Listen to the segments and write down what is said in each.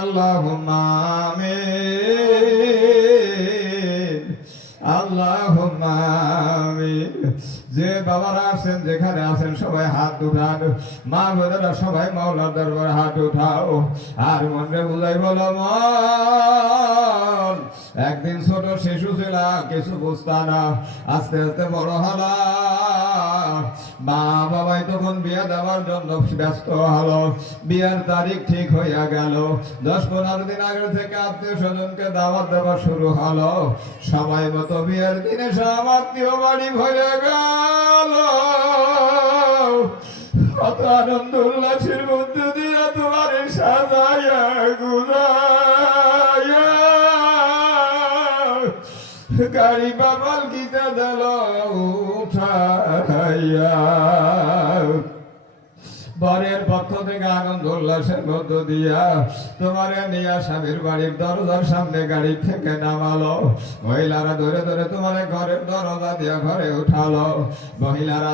আল্লাহুম্মা আমিন, আল্লাহুম্মা আমিন। যে বাবারা আছেন যেখানে আছেন সবাই হাত উঠান, মা বোনেরা সবাই মাওলার দরবারে হাত উঠাও আর মনে বুঝাই বলো মন, একদিন ছোট শিশু ছিলাম, কিছু বুঝতাম না, আস্তে আস্তে বড় হলাম। মা বাবাই তখন বিয়ে দেওয়ার জন্য ব্যস্ত হলো, বিয়ের তারিখ ঠিক হইয়া গেল। 10-15 দিন আগে থেকে আত্মীয় স্বজনকে দাওয়াত দেওয়া শুরু হলো। সবাই মতো বিয়ের দিনে সব আত্মীয় বাড়ি ভরে গেল। কত আনন্দ উল্লাসের মধ্যে দিয়ে তোমার সাজাইয়া গুজাইয়া গাড়ি বাবাল গীতা দিল উঠাইয়া। বরের পক্ষ থেকে আনন্দ উল্লাসের মধ্য দিয়া তোমারে নিয়া স্বামীর বাড়ির দরজার সামনে গাড়ি থেকে নামালো। মহিলারা ধরে ধরে তোমারে ঘরের দরজা দিয়া ঘরে উঠালো। মহিলারা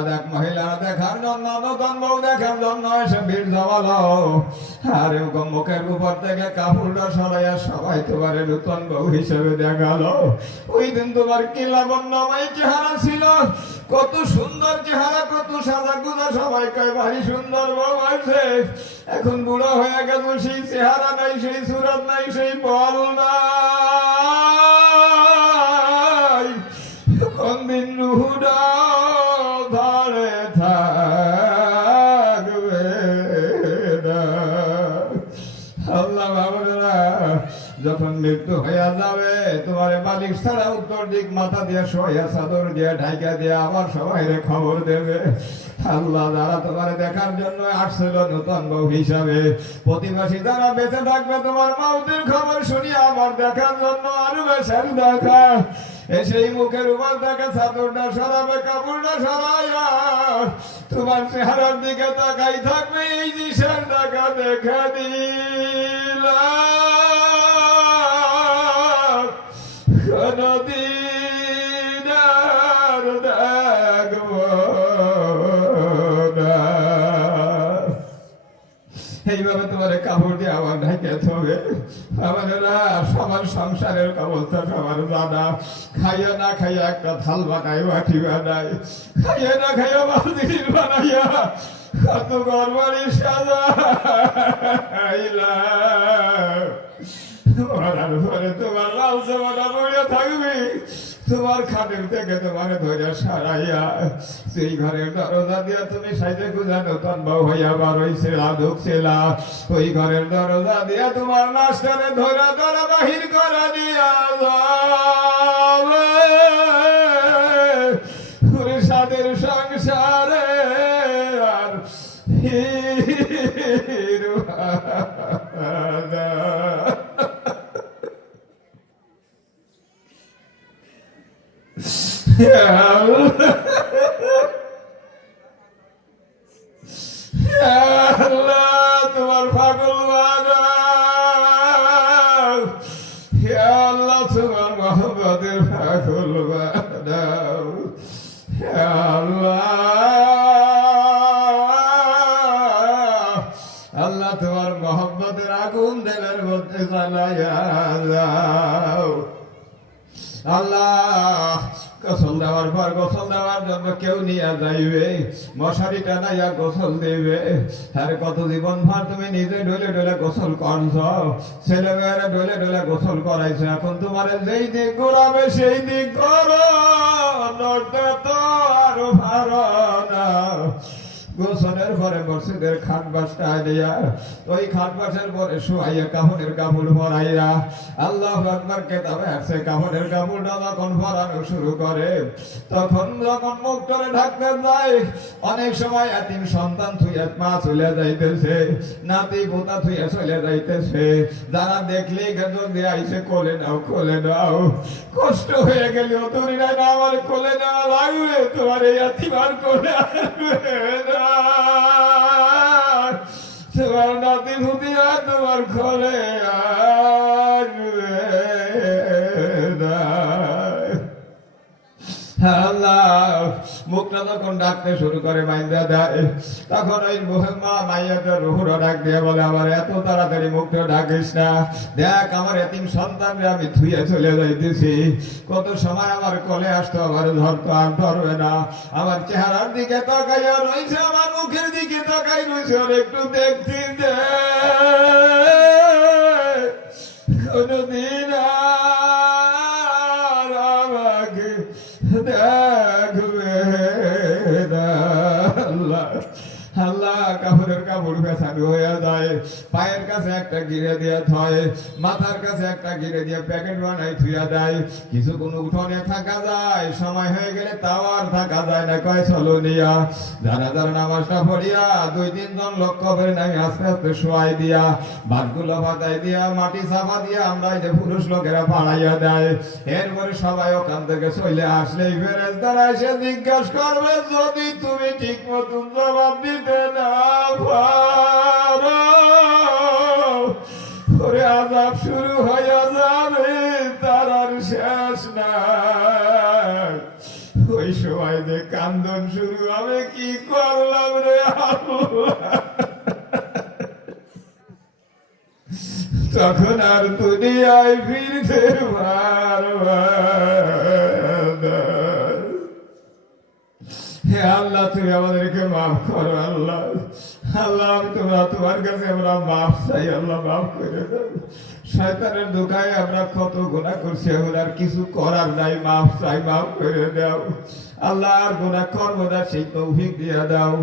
দেখার জন্য, নতুন বউ দেখার জন্য এসে ভিড় জমালো। আর মুখের উপর থেকে কাপড়টা সরাইয়া সবাই তোমারে নতুন বউ হিসেবে দেখালো। ওই দিন তোমার কি লাবণ্যময় চেহারা ছিল, কত সুন্দর চেহারা, কত সাদা গুজা, সবাই কয় ভারী সুন্দর বউ আছে। এখন বুড়ো হয়ে গেল, সেই চেহারা নাই, সেই সুরত নাই, সেই বল নাই। কোন দিন রুহুটা ধরে থাকবে না। আল্লাহ বাবারা, যখন মৃত্যু হইয়া যাবে তোমারে মালিক ছাড়া উত্তর দিক মাথা দিয়ে শোয়া চাদর দিয়ে ঢাকা দিয়ে আবার সবাই খবর দেবে। আল্লাহ যারা তোমারে দেখার জন্য আসছিল নতুন বউ হিসাবে, প্রতিবাসী যারা বেঁচে থাকবে তোমার মাউতের খবর শুনিয়ে আবার দেখার জন্য আরো বেশাল দেখা সেই মুখের উপর থেকে চাদরটা সরাবে, কাপড়টা সরাইয়া তোমার চেহারার দিকে তাকাই থাকবে। এই দিশের টাকা দেখা দিল কোনদিন আর দেখব না। এইভাবে তোমার কাপড় দিয়ে আমার ঢাকে হবে। আমাদেরা সবার সংসারের অবস্থা সবার জানা। খাইয়া না খাইয়া একটা থাল বানাই, বাটি বানাই, খাইয়া না খাইয়া বালতির বানাইয়া কত গরবারি সাজাইলা। মরার পরে তোমার লাল জামাটা পড়ে থাকবি, তোমার খাটের থেকে তোমার ধৈর্য সারাইয়া সেই ঘরের দরজা দিয়া তুমি সাইডে গুজা নতুন বউ হইয়া বার হইছিলা, ঢুকছিলা। ওই ঘরের দরজা দিয়া তোমার নাস্তারে ধরা ধরা বাহির করা দিয়া যাবে সাদের সংসারে। আর তোমার পাগল বানাও, আল্লাহ তোমার মহব্বতের পাগল বানাও। আল্লাহ তোমার মহব্বতের আগুন দিলের মধ্যে জ্বালাইয়া যাও। আল্লাহ গোসল দেওয়ার পর গোসল দেওয়ার জন্য কেউ নিয়ে যাইবে, মশারি টানাইয়া গোসল দেবে। আর কত জীবন ভর তুমি নিজে ঢলে ঢলে গোসল করছ, ছেলে মেয়েরা ঢলে ঢলে গোসল করাইছো। এখন তোমার যেই দিক ঘোরাবে সেই দিক করো, নড়তে তো আরো ভালো না। গোসলের পরে মসজিদের খাট বাসটা দিয়া ওই খাট বাসের পরে শুয়াইয়া কাপড়ের কাপড় পরাইয়া আল্লাহু আকবার কেতাবে আছে। কাপড়ের কাপড়টা যখন পরানো শুরু করে, তখন যখন মুখ করে ঢাকতে যায়, অনেক সময় এতিম সন্তান থুইয়া মা চলে যাইতেছে, নাতি পোতা থুইয়া চলে যাইতেছে। যারা দেখলেই গেজর দিয়ে আইসে কোলে নাও, কোলে নাও। কষ্ট হয়ে গেলেও তুমি না আমার কোলে নেওয়া লাগবে, তোমার এই এতিমার কোলে আসবে না। তোমার নাতি ভুতিরা তোমার ঘরে আসবে না। আল্লাহ মুখটা যখন ডাকতে শুরু করে মাইন্দা দেয়, তখন ওই মা মাইয়াদের রুহুরা ডাক দিয়ে বলে, আমার এত তাড়াতাড়ি মুখটা ডাকিস না, দেখ আমার এতিম সন্তানরা আমি ধুয়ে চলে যাইতেছি, কত সময় আমার কোলে আসতো, আমার ধরতো আর ধরবে না, আমার চেহারার দিকে তাকাইয়া রয়েছে, আমার মুখের দিকে তাকাই রয়েছে, আর একটু দেখতে দে, কোনদিন আর আমাকে দেখবে না। আল্লাহ আল্লাহ কাপড়ের কাপড় বেছানো হয়ে যায়, পায়ের কাছে একটা গিরে দিয়ে থয়, মাথার কাছে একটা গিরে দিয়ে প্যাকেট বানাই থুইয়া দেয়, কিছুক্ষণ উঠোনে থাকা যায়, সময় হয়ে গেলে তাও আর থাকা যায় না, কয় চলো নিয়া জানাজার নামাজটা পড়িয়া 2-3 জন লক্ষ্য করে আমি আস্তে আস্তে শোয়াই দিয়া ভাতগুলো পাতাই দিয়া মাটি চাপা দিয়া আমরা যে পুরুষ লোকেরা পাড়াইয়া দেয়, এরপরে সবাই ওখান থেকে চলে আসলেই ফেরেশতারা এসে জিজ্ঞাসা করবে, যদি তুমি ঠিক মতন জবাব দিতে না পারো, ওরে আযাব শুরু হয়ে যাবে, তার আর শেষ নাই, ওই সময় যে কান্দন শুরু হবে, কি করলাম রে আল্লাহ, তখন আর দুনিয়ায় ফিরতে পারবা না। হে আল্লাহ, তুমি আমাদেরকে মাফ করো আল্লাহ, আল্লাহ তোমার কাছে আমরা মাফ চাই, আল্লাহ মাফ করে দাও, শয়তানের ধোঁকায় আমরা কত গুনাহ করছি, এখন আর কিছু করার নাই, মাফ চাই, মাফ করে দাও আল্লাহ, আর গুনাহ করব না সেই তৌফিক দিয়ে দাও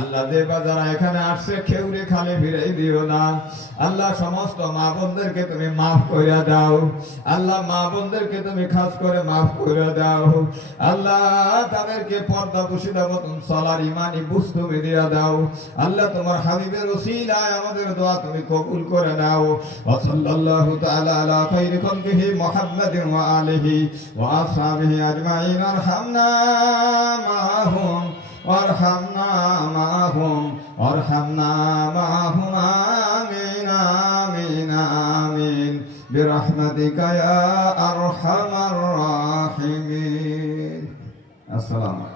আল্লাহ। যে যারা এখানে আসছে কেউরে খালি ফিরাই দিও না আল্লাহ, সমস্ত মা বোনদেরকে তুমি মাফ করে দাও আল্লাহ, মা বোনদেরকে তুমি খাস করে মাফ করে দাও আল্লাহ, তাদেরকে পর্দা পুশিদা মতন চলার ইমানি বুঝ তুমি দিয়ে দাও আল্লাহ, তোমার হাবিবের ওসিলায় আমাদের দোয়া তুমি কবুল করে নাও। ওয়া সাল্লাল্লাহু তাআলা আলা খায়রি খালকিহি মুহাম্মাদিন ওয়া আলিহি ওয়া আসহাবিহি আজমাইন, আরহামনা মাহুম ওয়ারহামনা মাহুম ওয়ারহামনা মাহুম, আমিন আমিন আমিন বিরহমাতিকা ইয়া আরহামার রাহিমিন। আসসালামু